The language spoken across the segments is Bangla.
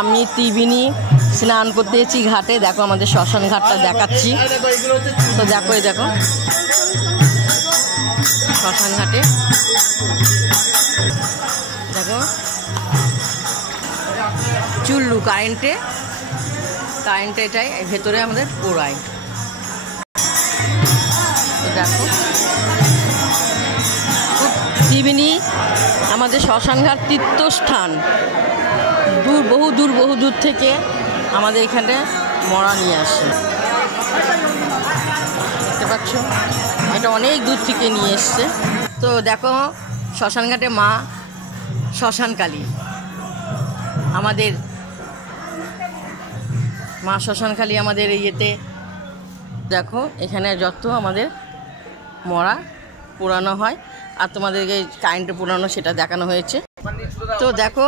আমি ত্রিবেণী স্নান করতে এসেছি ঘাটে। দেখো আমাদের শ্মশান ঘাটটা দেখাচ্ছি। তো দেখো এই দেখো শ্মশান ঘাটে দেখো চুল্লু কারেন্টে এটাই ভেতরে আমাদের পোড়ায়। দেখো ত্রিবেণী আমাদের শ্মশানঘাট তীর্থস্থান। বহু দূর থেকে আমাদের এখানে মরা নিয়ে আসে। দেখতে পাচ্ছ এটা অনেক দূর থেকে নিয়ে এসছে। তো দেখো শ্মশানঘাটে মা শ্মশানকালী, আমাদের মা শ্মশানকালী আমাদের ইয়েতে দেখো এখানে যত আমাদের মরা পোড়ানো হয় আর তোমাদেরকে কারেন্টে পোড়ানো সেটা দেখানো হয়েছে। তো দেখো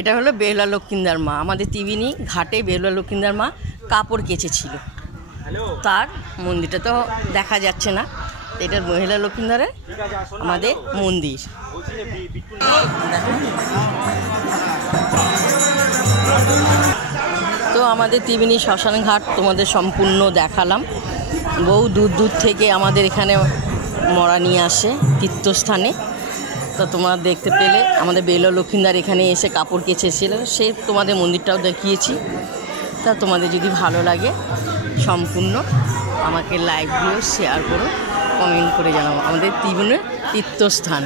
এটা হলো বেহুলা লক্ষ্মীন্দার মা। আমাদের ত্রিবেণী ঘাটে বেহুলা লক্ষ্মীন্দার মা কাপড় কেচেছিল, তার মন্দিরটা তো দেখা যাচ্ছে না। এটা বেহুলা লক্ষ্মীন্দারের আমাদের মন্দির। তো আমাদের ত্রিবেণী শ্মশান ঘাট তোমাদের সম্পূর্ণ দেখালাম। বহু দূর থেকে আমাদের এখানে মরা নিয়ে আসে তীর্থস্থানে। তো তোমরা দেখতে পেলে আমাদের বেহুলা লক্ষ্মীন্দার এখানে এসে কাপড় কেচেছিল, সে তোমাদের মন্দিরটাও দেখিয়েছি। তা তোমাদের যদি ভালো লাগে সম্পূর্ণ আমাকে লাইক দিও, শেয়ার করো, কমেন্ট করে জানাবো। আমাদের ত্রিবেণীর তীর্থস্থান।